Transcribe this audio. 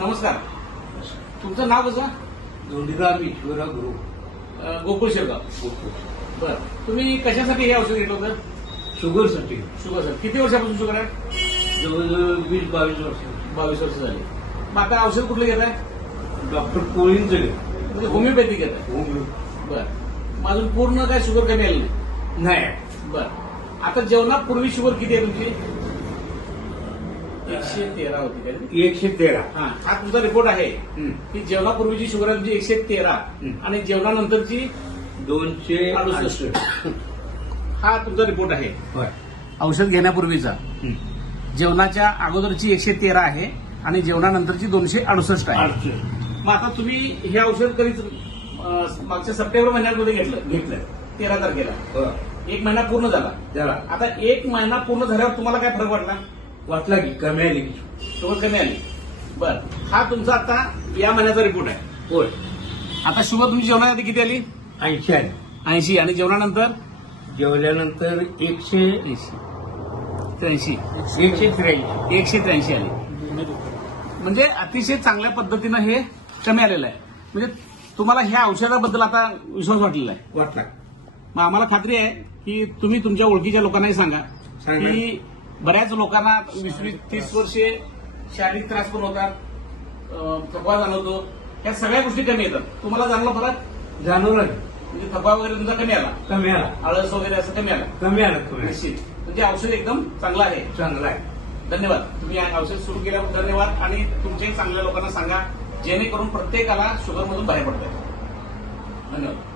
नमस्कार. तुमचं नाव कसं? धोंडीराम ईश्वरा गुरु. गोकुळ शिरगाव. बर. तुम्ही कशासाठी हे औषध घेतलं होतं? शुगरसाठी. शुगर सर किती वर्षापासून शुगर आहे? जवळजवळ वीस बावीस वर्ष. बावीस वर्ष झाली. मग आता औषध कुठलं घेत आहे? डॉक्टर कोळींचं म्हणजे होमिओपॅथिक घेत आहे. बर. मग अजून पूर्ण काय शुगर कमी आली नाही. बर. आता जेवणापूर्वी शुगर किती आहे तुमची? एकशे तेरा होती एकशे तेरा. हा. हा तुमचा रिपोर्ट आहे. की जेवणापूर्वीची शुगर आहे तुमची एकशे तेरा. आणि जेवणानंतरची? दोनशे अडुसष्ट. हा तुमचा रिपोर्ट आहे. औषध घेण्यापूर्वीचा. जेवणाच्या अगोदरची एकशे तेरा आहे आणि जेवणानंतरची दोनशे अडुसष्ट आहे. मग आता तुम्ही हे औषध कधीच मागच्या सप्टेंबर महिन्यामध्ये घेतलं? घेतलं तेरा तारखेला. एक महिना पूर्ण झाला. त्याला आता एक महिना पूर्ण झाल्यावर तुम्हाला काय फरक वाटला? वाटला की कमी आली की. शुगर कमी आली. बर. हा तुमचा आता या महिन्याचा रिपोर्ट आहे. होय. आता शुगर तुमची जेवणाआधी किती आली? ऐंशी आली. ऐंशी. आणि जेवणानंतर? जेवल्यानंतर एकशे ऐंशी. त्र्याऐंशी. एकशे त्र्याऐंशी. एकशे त्र्याऐंशी आली. म्हणजे अतिशय चांगल्या पद्धतीनं हे कमी आलेलं आहे. म्हणजे तुम्हाला ह्या औषधाबद्दल आता विश्वास वाटलेला आहे. वाटला. मग आम्हाला खात्री आहे की तुम्ही तुमच्या ओळखीच्या लोकांनाही सांगा. की बऱ्याच लोकांना वीस वीस तीस वर्षे शारीरिक त्रास पण होतात थकवा जाणवतो. ह्या सगळ्या गोष्टी कमी येतात. तुम्हाला जाणला फरक? जाणवलं म्हणजे थकवा वगैरे तुमचा कमी आला. कमी आला. आळस वगैरे असं कमी आला. कमी आला. निश्चित. म्हणजे औषध एकदम चांगलं आहे. चांगला आहे. धन्यवाद. तुम्ही औषध सुरू केल्याबद्दल धन्यवाद. आणि तुमच्याही चांगल्या लोकांना सांगा जेणेकरून प्रत्येकाला शुगरमधून बाहेर पडता येईल. धन्यवाद.